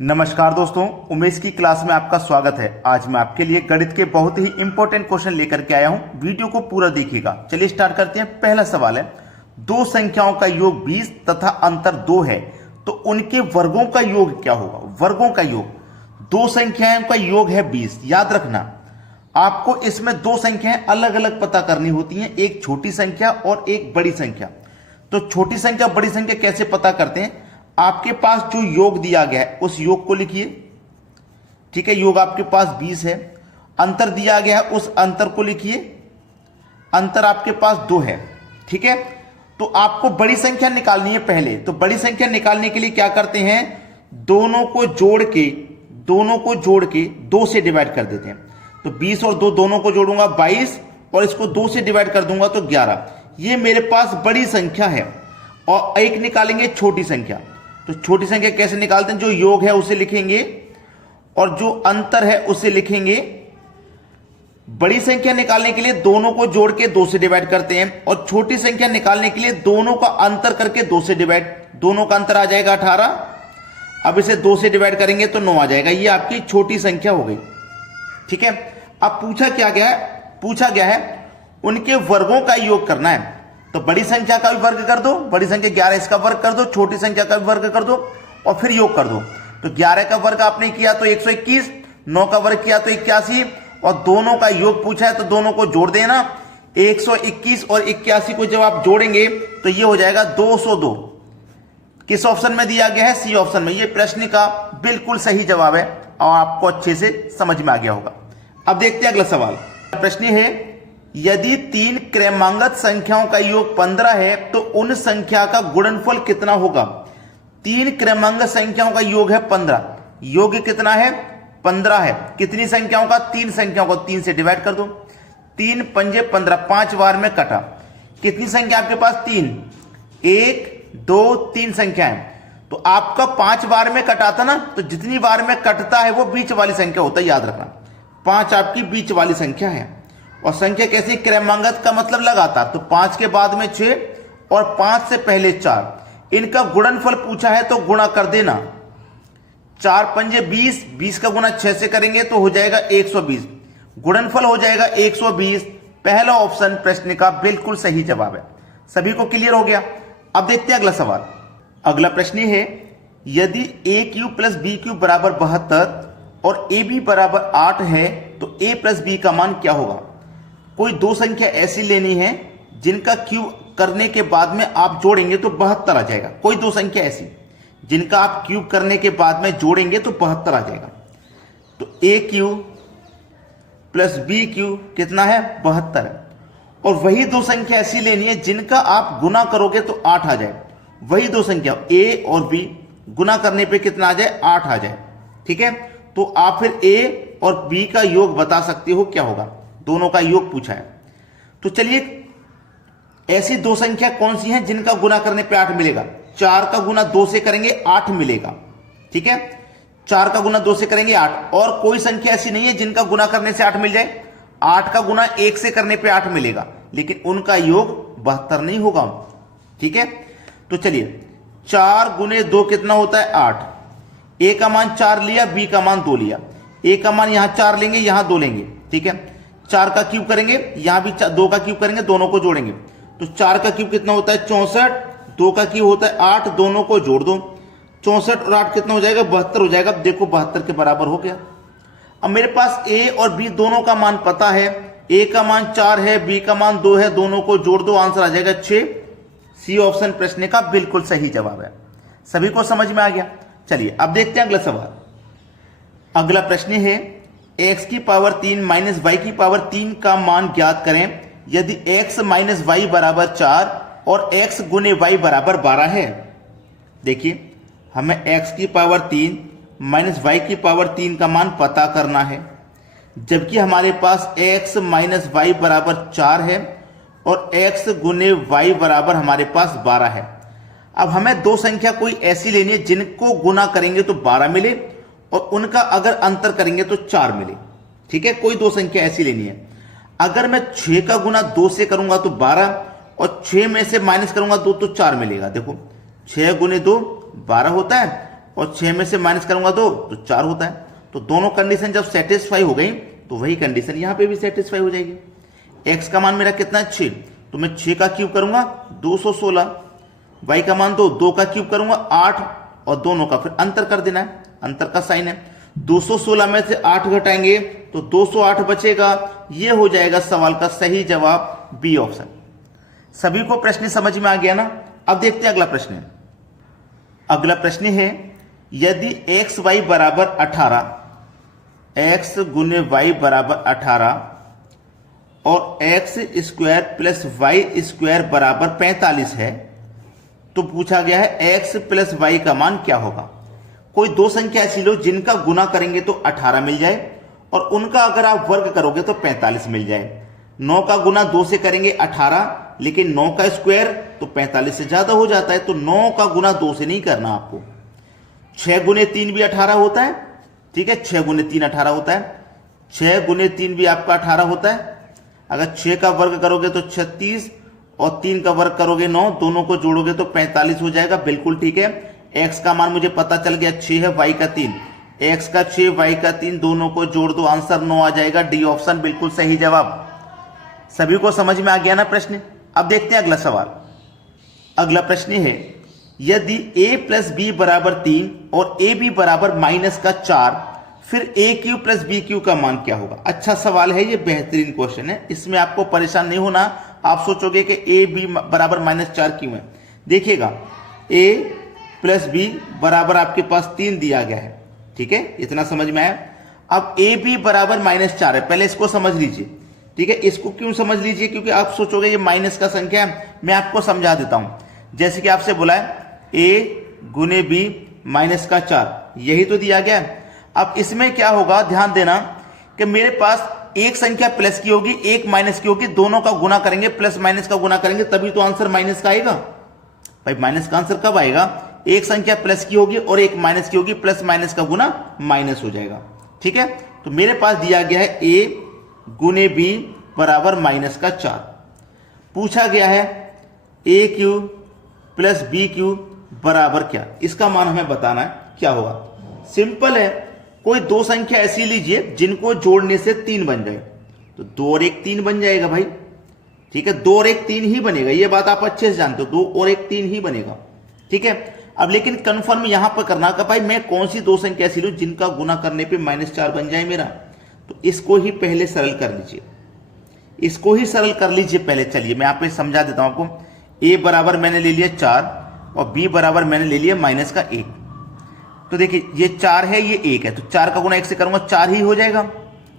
नमस्कार दोस्तों, उमेश की क्लास में आपका स्वागत है। आज मैं आपके लिए गणित के बहुत ही इंपॉर्टेंट क्वेश्चन लेकर के आया हूं। वीडियो को पूरा देखिएगा। चलिए स्टार्ट करते हैं। पहला सवाल है, दो संख्याओं का योग 20 तथा अंतर 2 है, तो उनके वर्गों का योग क्या होगा? वर्गों का योग, दो संख्याओं का योग है 20। याद रखना, आपको इसमें दो संख्याएं अलग अलग पता करनी होती हैं, एक छोटी संख्या और एक बड़ी संख्या। तो छोटी संख्या बड़ी संख्या कैसे पता करते हैं? आपके पास जो योग दिया गया है उस योग को लिखिए। ठीक है, योग आपके पास 20 है। अंतर दिया गया है, उस अंतर को लिखिए। अंतर आपके पास 2 है। ठीक है, तो आपको बड़ी संख्या निकालनी है पहले। तो बड़ी संख्या निकालने के लिए क्या करते हैं, दोनों को जोड़ के 2 से डिवाइड कर देते हैं। तो 20 और 2 दोनों को जोड़ूंगा 22, और इसको 2 से डिवाइड कर दूंगा तो 11। ये मेरे पास बड़ी संख्या है। और एक निकालेंगे छोटी संख्या। तो छोटी संख्या कैसे निकालते हैं? जो योग है उसे लिखेंगे और जो अंतर है उसे लिखेंगे। बड़ी संख्या निकालने के लिए दोनों को जोड़ के 2 से डिवाइड करते हैं, और छोटी संख्या निकालने के लिए दोनों का अंतर करके 2 से डिवाइड। दोनों का अंतर आ जाएगा 18। अब इसे 2 से डिवाइड करेंगे तो 9 आ जाएगा। ये आपकी छोटी संख्या हो गई। ठीक है, अब पूछा गया है उनके वर्गों का योग करना है। तो बड़ी संख्या का भी वर्ग कर दो, बड़ी संख्या 11, इसका वर्ग कर दो। छोटी संख्या का भी वर्ग कर दो और फिर योग कर दो। तो 11 का वर्ग आपने किया तो 121, 9 का वर्ग किया तो 81, और दोनों का योग पूछा है तो दोनों को जोड़ देना। 121 और 81 को जब आप जोड़ेंगे तो ये हो जाएगा 202। किस ऑप्शन में दिया गया है? सी ऑप्शन में। ये प्रश्न का बिल्कुल सही जवाब है और आपको अच्छे से समझ में आ गया होगा। अब देखते हैं अगला सवाल। प्रश्न है, यदि 3 क्रमांगत संख्याओं का योग 15 है तो उन संख्या का गुणनफल कितना होगा? 3 क्रमांगत संख्याओं का योग है 15। योग कितना है? 15 है। कितनी संख्याओं का? 3 संख्याओं को 3 से डिवाइड कर दो। 3 पंजे 15, 5 बार में कटा। कितनी संख्या आपके पास? 3। 1 2 3 संख्याएं। तो आपका 5 बार में कटाता ना, तो जितनी बार में कटता है वो बीच वाली संख्या होता है। याद रखना, 5 आपकी बीच वाली संख्या है। और संख्या कैसी? क्रमांगत का मतलब लगातार। तो 5 के बाद में 6 और 5 से पहले 4। इनका गुणनफल पूछा है तो गुणा कर देना। 4 पंजे 20, 20 का गुणा 6 से करेंगे तो हो जाएगा 120। गुणनफल हो जाएगा 120। पहला ऑप्शन प्रश्न का बिल्कुल सही जवाब है। सभी को क्लियर हो गया? अब देखते हैं अगला सवाल। अगला प्रश्न है, यदि a³ + b³ बराबर 72 और ab बराबर 8 है तो a + b का मान क्या होगा? कोई दो संख्या ऐसी लेनी है जिनका क्यूब करने के बाद में आप जोड़ेंगे तो 72 आ जाएगा। कोई दो संख्या ऐसी जिनका आप क्यूब करने के बाद में जोड़ेंगे तो 72 आ जाएगा। तो a³ + b³ कितना है? 72 है। और वही दो संख्या ऐसी लेनी है जिनका आप गुना करोगे तो 8 आ जाए। वही दो संख्या a और b गुना करने पे कितना आ जाए? 8 आ जाए। ठीक है, तो आप फिर a और b का योग बता सकते हो क्या होगा। दोनों का योग पूछा है। तो चलिए, ऐसी दो संख्या कौन सी हैं जिनका गुना करने पे 8 मिलेगा? 4 का गुना 2 से करेंगे 8 मिलेगा। ठीक है, 4 का गुना 2 से करेंगे 8। और कोई संख्या ऐसी नहीं है जिनका गुना करने से 8 मिल जाए। 8 का गुना 1 से करने पे 8 मिलेगा, लेकिन उनका योग 72 नहीं होगा। ठीक है, तो चलिए, 4 गुने 2 कितना होता है? 8। a का मान 4 लिया, b का मान 2 लिया। a का मान यहां 4 लेंगे, यहां 2 लेंगे। ठीक है, 4 का क्यूब करेंगे, यहां भी 2 का क्यूब करेंगे, दोनों को जोड़ेंगे। तो 4 का क्यूब कितना होता है? 64। 2 का क्यूब होता है 8, दोनों को जोड़ दो। 64 और 8 कितना हो जाएगा? 72 हो जाएगा। देखो 72 के बराबर हो गया। अब मेरे पास a और b दोनों का मान पता है। a का मान 4 है, b का मान 2 है, दोनों को जोड़ दो, आंसर आ जाएगा 6। सी ऑप्शन प्रश्न का बिल्कुल सही जवाब है। सभी को समझ में आ गया? चलिए अब देखते हैं अगला सवाल। अगला प्रश्न है, x³ - 3 y³ 3 का मान ज्ञात करें यदि x - y बराबर 4 और x गुने y बराबर 12 है। देखिए, हमें x³ 3 y³ 3 का मान पता करना है, जबकि हमारे पास x - y बराबर 4 है और x गुने y बराबर हमारे पास 12 है। अब हमें दो संख्या कोई ऐसी लेनी है जिनको गुना करेंगे तो 12 मिले और उनका अगर अंतर करेंगे तो 4 मिले। ठीक है, कोई दो संख्या ऐसी लेनी है। अगर मैं 6 का गुना 2 से करूंगा तो 12, और 6 में से माइनस करूंगा 2 तो 4 मिलेगा। देखो, 6 गुने 2 12 होता है और 6 में से माइनस करूंगा 2 तो 4 होता है। तो दोनों कंडीशन जब सेटिस्फाई हो गई तो वही कंडीशन यहाँ पे भी सेटिस्फाई हो जाएगी। x का मान मेरा कितना है 6, तो मैं 6 का क्यूब करूंगा 216, y का मान 2 का क्यूब करूंगा 8 और दोनों का फिर अंतर कर देना है, अंतर का साइन है। 216 में से 8 घटाएंगे तो 208 बचेगा। ये हो जाएगा सवाल का सही जवाब बी ऑप्शन। सभी को प्रश्न समझ में आ गया ना। अब देखते हैं अगला प्रश्न। अगला प्रश्न है यदि एक्स वाई बराबर 18, x गुने वाई बराबर 18 और X square plus Y square बराबर 45 है तो पूछा गया है x प्लस वाई का मान क्या होगा। कोई दो संख्या ऐसी लो जिनका गुना करेंगे तो 18 मिल जाए और उनका अगर आप वर्ग करोगे तो 45 मिल जाए। 9 का गुना 2 से करेंगे 18, लेकिन 9 का स्क्वायर तो 45 से ज्यादा हो जाता है, तो 9 का गुना 2 से नहीं करना आपको। 6 गुने 3 भी 18 होता है, ठीक है, 6 गुने 3 18 होता है, 6 गुने 3 भी आपका 18 होता है। अगर 6 का वर्ग करोगे तो 36 और 3 का वर्ग करोगे 9, दोनों को जोड़ोगे तो 45 हो जाएगा। बिल्कुल ठीक है। x का मान मुझे पता चल गया 6 है, y का 3, x का 6 y का 3, दोनों को जोड़ दो, आंसर 9 आ जाएगा। डी ऑप्शन बिल्कुल सही जवाब। सभी को समझ में आ गया ना प्रश्न। अब देखते हैं अगला सवाल। अगला प्रश्न है यदि a प्लस बी बराबर 3 और ए बी बराबर माइनस का 4, फिर ए क्यू प्लस बी क्यू का मान क्या होगा। अच्छा सवाल है ये, बेहतरीन क्वेश्चन है, इसमें आपको परेशान नहीं होना। आप सोचोगे कि ए बी बराबर -4 क्यों है। देखिएगा a प्लस बी बराबर आपके पास 3 दिया गया है, ठीक है, इतना समझ में आया। अब ए बी बराबर -4 है, पहले इसको समझ लीजिए, ठीक है। इसको क्यों समझ लीजिए, क्योंकि आप सोचोगे ये माइनस का संख्या है। मैं आपको समझा देता हूं। जैसे कि आपसे बोला है a गुने बी -4, यही तो दिया गया है। अब इसमें क्या होगा, ध्यान देना कि मेरे पास एक संख्या प्लस की होगी, एक माइनस की होगी, दोनों का गुना करेंगे, प्लस माइनस का गुना करेंगे, तभी तो आंसर माइनस का आएगा। भाई माइनस का आंसर कब आएगा, एक संख्या प्लस की होगी और एक माइनस की होगी, प्लस माइनस का गुना माइनस हो जाएगा, ठीक है। तो मेरे पास दिया गया है a गुने बी बराबर -4। पूछा गया है ए क्यू प्लस बी क्यू बराबर क्या, इसका मान हमें बताना है क्या होगा। सिंपल है, कोई दो संख्या ऐसी लीजिए जिनको जोड़ने से 3 बन जाए, तो 2 और 1 3 बन जाएगा भाई, ठीक है। 2 और 1 3 ही बनेगा, ये बात आप अच्छे से जानते हो, 2 और 1 3 ही बनेगा, ठीक है। अब लेकिन कंफर्म यहां पर करना का भाई मैं कौन सी दो संख्या ऐसी लूं जिनका गुना करने पे -4 बन जाए मेरा, तो इसको ही पहले सरल कर लीजिए, इसको ही सरल कर लीजिए पहले। चलिए मैं आप समझा देता हूं आपको। a बराबर मैंने ले लिया 4 और b बराबर मैंने ले लिया -1। तो देखिए ये 4 है, ये 1 है, तो 4 का गुना 1 से करूंगा 4 ही हो जाएगा।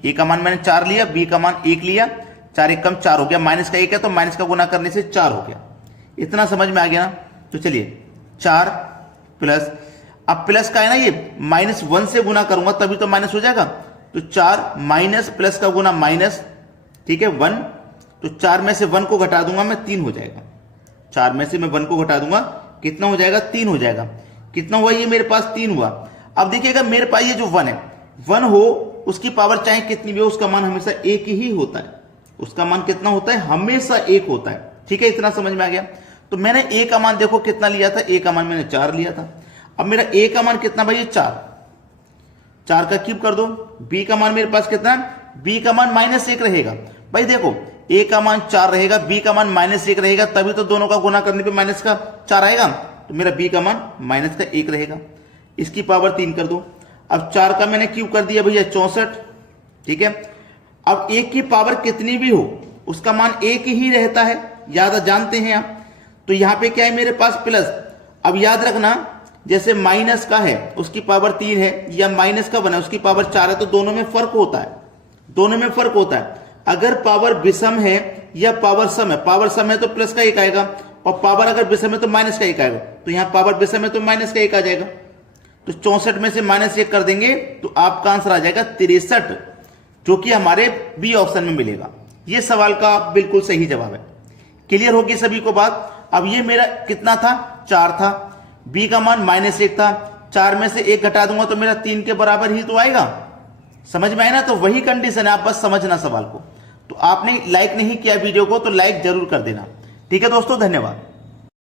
a का मान मैंने 4 लिया, b का मान 1 लिया, 4 1 कम 4 हो गया, माइनस का 1 है तो माइनस का गुना करने से 4 हो गया। इतना समझ में आ गया ना। तो चलिए 4 प्लस, अब प्लस का है ना, ये -1 से गुना करूंगा तभी तो माइनस हो जाएगा, तो 4 माइनस प्लस का गुना माइनस, ठीक है 1, तो 4 में से 1 को घटा दूंगा मैं 3 हो जाएगा। 4 में से मैं 1 को घटा दूंगा, कितना हो जाएगा 3 हो जाएगा। कितना हुआ, ये मेरे पास 3 हुआ। अब देखिएगा मेरे पास ये जो 1 है, 1 हो उसकी पावर चाहे कितनी भी हो, उसका मान हमेशा 1 ही होता है। उसका मान कितना होता है, हमेशा 1 होता है, ठीक है। इतना समझ में आ गया। तो मैंने a का मान देखो कितना लिया था, a का मान मैंने 4 लिया था। अब मेरा a का मान कितना भाई, 4 का क्यूब कर दो। b का मान मेरे पास कितना है, b का मान -1 रहेगा। भाई देखो a का मान 4 रहेगा, b का मान -1 रहेगा, तभी तो दोनों का गुना करने पे माइनस का 4 आएगा। तो मेरा b का मान -1 रहेगा। इसकी पावर 3 कर दो। अब 4 का मैंने क्यूब कर दिया भैया 64, ठीक है। अब 1 की पावर कितनी भी हो उसका मान 1 ही रहता है, याद जानते हैं आप। तो यहां पे क्या है मेरे पास प्लस। अब याद रखना जैसे माइनस का है उसकी पावर 3 है, या माइनस का बना उसकी पावर 4 है, तो दोनों में फर्क होता है, दोनों में फर्क होता है। अगर पावर विषम है या पावर सम है, पावर सम है तो प्लस का 1 आएगा, और पावर अगर विषम है तो माइनस का 1 आएगा। तो यहां पावर विषम है तो माइनस का 1 आ जाएगा। तो 64 में से -1 कर देंगे तो आपका आंसर आ जाएगा 63, जो कि हमारे बी ऑप्शन में मिलेगा। यह सवाल का बिल्कुल सही जवाब है। क्लियर होगी सभी को बात। अब ये मेरा कितना था, 4 था, b का मान -1 था, 4 में से 1 घटा दूंगा तो मेरा 3 के बराबर ही तो आएगा। समझ में आया ना। तो वही कंडीशन है, आप बस समझना सवाल को। तो आपने लाइक नहीं किया वीडियो को तो लाइक जरूर कर देना, ठीक है दोस्तों। धन्यवाद।